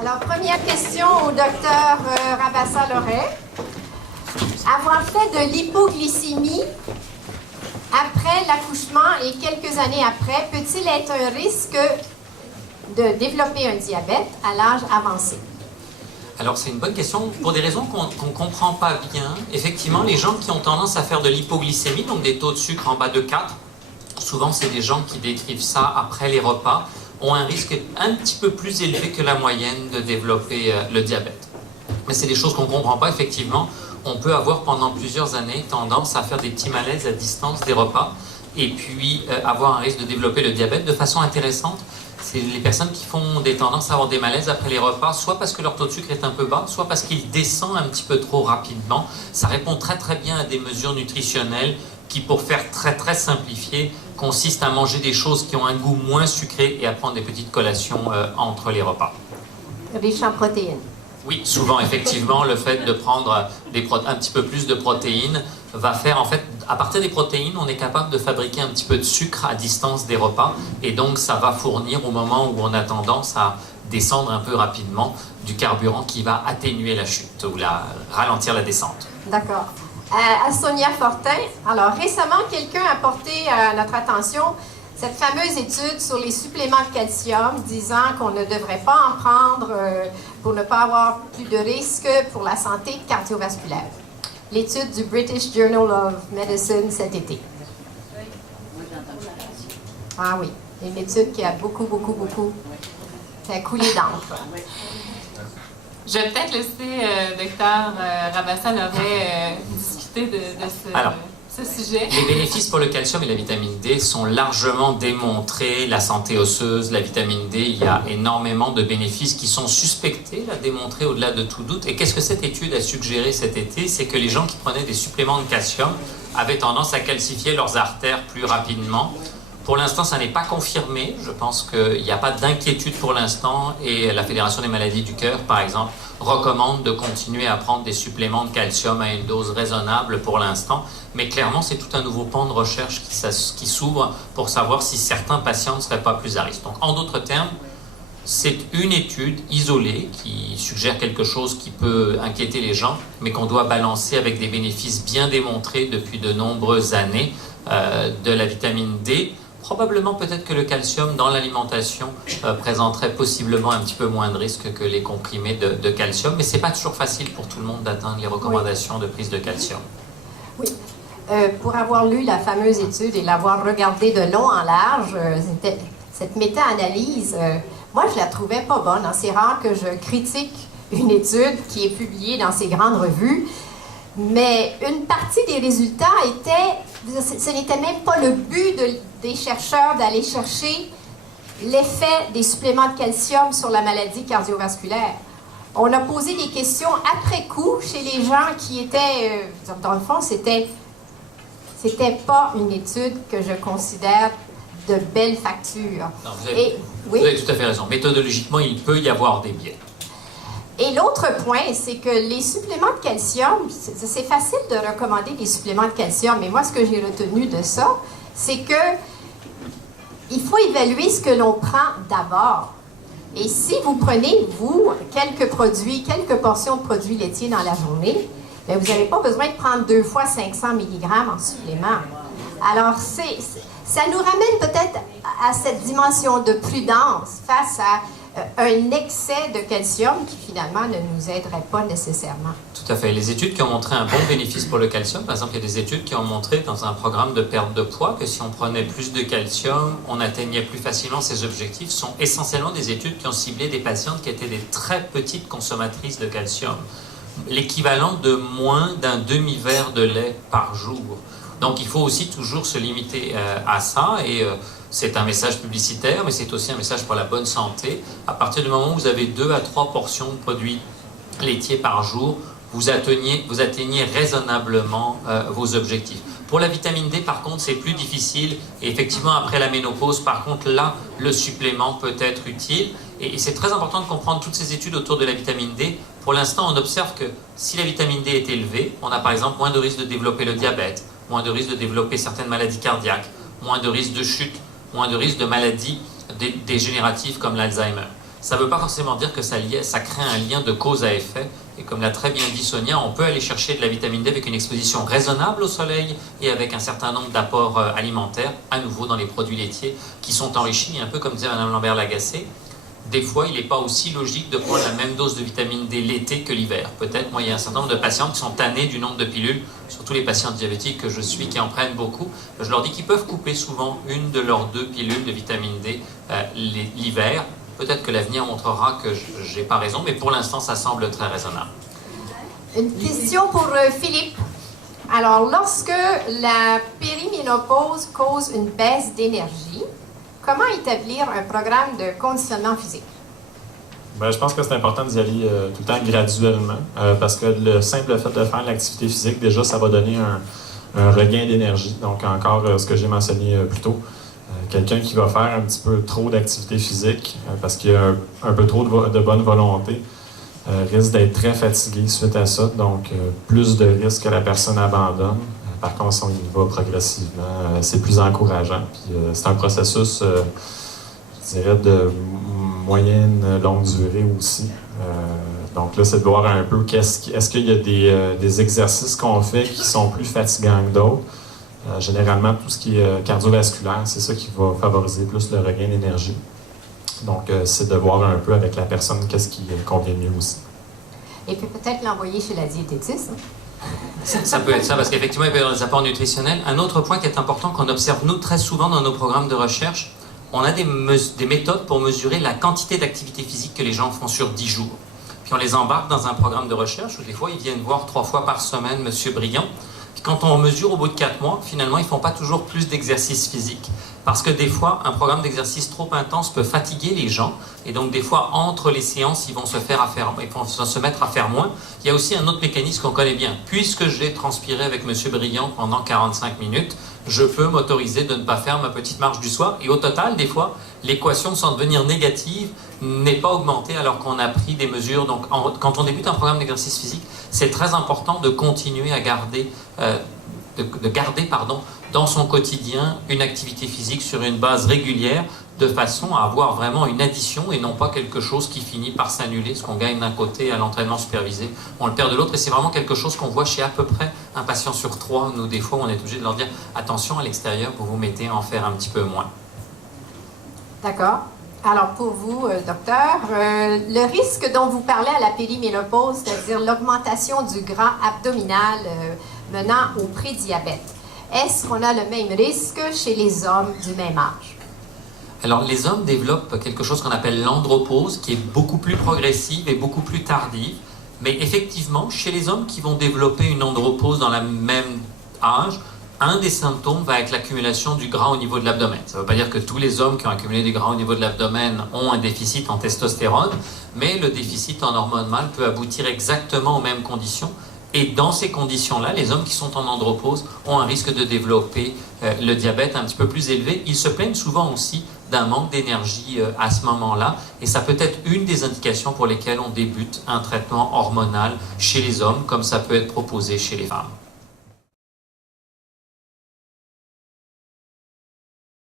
Alors, première question au docteur Rabassa-Loret. Avoir fait de l'hypoglycémie après l'accouchement et quelques années après, peut-il être un risque de développer un diabète à l'âge avancé? Alors c'est une bonne question, pour des raisons qu'on ne comprend pas bien. Effectivement, les gens qui ont tendance à faire de l'hypoglycémie, donc des taux de sucre en bas de 4, souvent c'est des gens qui décrivent ça après les repas, ont un risque un petit peu plus élevé que la moyenne de développer le diabète. Mais c'est des choses qu'on ne comprend pas, effectivement. On peut avoir pendant plusieurs années tendance à faire des petits malaises à distance des repas et puis avoir un risque de développer le diabète de façon intéressante. C'est les personnes qui font des tendances à avoir des malaises après les repas, soit parce que leur taux de sucre est un peu bas, soit parce qu'il descend un petit peu trop rapidement. Ça répond très très bien à des mesures nutritionnelles qui, pour faire très très simplifié, consistent à manger des choses qui ont un goût moins sucré et à prendre des petites collations entre les repas. Riche en protéines. Oui, souvent, effectivement, le fait de prendre un petit peu plus de protéines va faire, en fait, à partir des protéines, on est capable de fabriquer un petit peu de sucre à distance des repas, et donc ça va fournir, au moment où on a tendance à descendre un peu rapidement, du carburant qui va atténuer la chute ou ralentir la descente. D'accord. À Sonia Fortin, alors récemment, quelqu'un a porté à notre attention cette fameuse étude sur les suppléments de calcium disant qu'on ne devrait pas en prendre pour ne pas avoir plus de risques pour la santé cardiovasculaire. L'étude du British Journal of Medicine cet été. Ah oui, une étude qui a beaucoup fait couler d'encre. Je vais peut-être laisser docteur Rabassa-Loret discuter de ce sujet. Les bénéfices pour le calcium et la vitamine D sont largement démontrés. La santé osseuse, la vitamine D, il y a énormément de bénéfices qui sont suspectés, démontrés au-delà de tout doute. Et qu'est-ce que cette étude a suggéré cet été? C'est que les gens qui prenaient des suppléments de calcium avaient tendance à calcifier leurs artères plus rapidement. Pour l'instant, ça n'est pas confirmé. Je pense qu'il n'y a pas d'inquiétude pour l'instant et la Fédération des maladies du cœur, par exemple, recommande de continuer à prendre des suppléments de calcium à une dose raisonnable pour l'instant. Mais clairement, c'est tout un nouveau pan de recherche qui s'ouvre pour savoir si certains patients ne seraient pas plus à risque. Donc, en d'autres termes, c'est une étude isolée qui suggère quelque chose qui peut inquiéter les gens, mais qu'on doit balancer avec des bénéfices bien démontrés depuis de nombreuses années de la vitamine D. Probablement peut-être que le calcium dans l'alimentation présenterait possiblement un petit peu moins de risques que les comprimés de calcium, mais ce n'est pas toujours facile pour tout le monde d'atteindre les recommandations de prise de calcium. Oui. Pour avoir lu la fameuse étude et l'avoir regardée de long en large, cette méta-analyse, moi je la trouvais pas bonne. C'est rare que je critique une étude qui est publiée dans ces grandes revues, mais une partie des résultats ce n'était même pas le but des chercheurs d'aller chercher l'effet des suppléments de calcium sur la maladie cardiovasculaire. On a posé des questions après coup chez les gens qui étaient, dans le fond, c'était pas une étude que je considère de belle facture. Non, vous avez tout à fait raison. Méthodologiquement, il peut y avoir des biais. Et l'autre point, c'est que les suppléments de calcium, c'est facile de recommander des suppléments de calcium, mais moi, ce que j'ai retenu de ça, c'est que il faut évaluer ce que l'on prend d'abord. Et si vous prenez, quelques portions de produits laitiers dans la journée, bien, vous n'avez pas besoin de prendre 2 fois 500 mg en supplément. Alors, ça nous ramène peut-être à cette dimension de prudence face à un excès de calcium qui finalement ne nous aiderait pas nécessairement. Tout à fait. Les études qui ont montré un bon bénéfice pour le calcium, par exemple, il y a des études qui ont montré dans un programme de perte de poids que si on prenait plus de calcium, on atteignait plus facilement ses objectifs. Ce sont essentiellement des études qui ont ciblé des patientes qui étaient des très petites consommatrices de calcium, l'équivalent de moins d'un demi-verre de lait par jour. Donc il faut aussi toujours se limiter à ça et c'est un message publicitaire, mais c'est aussi un message pour la bonne santé. À partir du moment où vous avez 2 à 3 portions de produits laitiers par jour, vous atteignez raisonnablement vos objectifs. Pour la vitamine D, par contre, c'est plus difficile. Et effectivement, après la ménopause, par contre, là, le supplément peut être utile. Et c'est très important de comprendre toutes ces études autour de la vitamine D. Pour l'instant, on observe que si la vitamine D est élevée, on a par exemple moins de risque de développer le diabète, moins de risque de développer certaines maladies cardiaques, moins de risque de chute, moins de risque de maladies dégénératives comme l'Alzheimer. Ça ne veut pas forcément dire que ça crée un lien de cause à effet. Et comme l'a très bien dit Sonia, on peut aller chercher de la vitamine D avec une exposition raisonnable au soleil et avec un certain nombre d'apports alimentaires, à nouveau dans les produits laitiers, qui sont enrichis, un peu comme disait Mme Lambert-Lagacé. Des fois, il n'est pas aussi logique de prendre la même dose de vitamine D l'été que l'hiver. Peut-être, moi, il y a un certain nombre de patients qui sont tannés du nombre de pilules, surtout les patients diabétiques que je suis, qui en prennent beaucoup. Je leur dis qu'ils peuvent couper souvent une de leurs 2 pilules de vitamine D l'hiver. Peut-être que l'avenir montrera que je n'ai pas raison, mais pour l'instant, ça semble très raisonnable. Une question pour Philippe. Alors, lorsque la périménopause cause une baisse d'énergie, comment établir un programme de conditionnement physique? Bien, je pense que c'est important d'y aller tout le temps graduellement, parce que le simple fait de faire l'activité physique, déjà, ça va donner un regain d'énergie. Donc, encore ce que j'ai mentionné plus tôt. Quelqu'un qui va faire un petit peu trop d'activité physique parce qu'il a un peu trop de bonne volonté risque d'être très fatigué suite à ça. Donc, plus de risques que la personne abandonne. Par contre, si on y va progressivement, c'est plus encourageant. Puis, c'est un processus, je dirais, de moyenne, longue durée aussi. Donc là, c'est de voir un peu est-ce qu'il y a des exercices qu'on fait qui sont plus fatigants que d'autres. Généralement, tout ce qui est cardiovasculaire, c'est ça qui va favoriser plus le regain d'énergie. Donc, c'est de voir un peu avec la personne qu'est-ce qui convient mieux aussi. Et puis peut-être l'envoyer chez la diététiste. Hein? Ça peut être ça, parce qu'effectivement, il peut y avoir des apports nutritionnels. Un autre point qui est important, qu'on observe nous très souvent dans nos programmes de recherche, on a des méthodes pour mesurer la quantité d'activité physique que les gens font sur 10 jours. Puis on les embarque dans un programme de recherche où des fois, ils viennent voir 3 fois par semaine M. Briand. Puis quand on mesure au bout de 4 mois, finalement, ils ne font pas toujours plus d'exercice physique. Parce que des fois, un programme d'exercice trop intense peut fatiguer les gens. Et donc, des fois, entre les séances, ils vont se mettre à faire moins. Il y a aussi un autre mécanisme qu'on connaît bien. Puisque j'ai transpiré avec M. Briand pendant 45 minutes, je peux m'autoriser de ne pas faire ma petite marche du soir. Et au total, des fois, l'équation, sans devenir négative, n'est pas augmentée alors qu'on a pris des mesures. Donc, quand on débute un programme d'exercice physique, c'est très important de continuer à garder, dans son quotidien une activité physique sur une base régulière, de façon à avoir vraiment une addition et non pas quelque chose qui finit par s'annuler. Ce qu'on gagne d'un côté à l'entraînement supervisé, on le perd de l'autre. Et c'est vraiment quelque chose qu'on voit chez à peu près un patient sur 3. Nous, des fois, on est obligé de leur dire « Attention, à l'extérieur, vous vous mettez à en faire un petit peu moins. » D'accord. Alors, pour vous, docteur, le risque dont vous parlez à la périménopause, c'est-à-dire l'augmentation du gras abdominal menant au prédiabète, est-ce qu'on a le même risque chez les hommes du même âge? Alors, les hommes développent quelque chose qu'on appelle l'andropause, qui est beaucoup plus progressive et beaucoup plus tardive. Mais effectivement, chez les hommes qui vont développer une andropause dans le même âge, un des symptômes va être l'accumulation du gras au niveau de l'abdomen. Ça ne veut pas dire que tous les hommes qui ont accumulé du gras au niveau de l'abdomen ont un déficit en testostérone, mais le déficit en hormone mâle peut aboutir exactement aux mêmes conditions. Et dans ces conditions-là, les hommes qui sont en andropause ont un risque de développer le diabète un petit peu plus élevé. Ils se plaignent souvent aussi d'un manque d'énergie à ce moment-là. Et ça peut être une des indications pour lesquelles on débute un traitement hormonal chez les hommes, comme ça peut être proposé chez les femmes.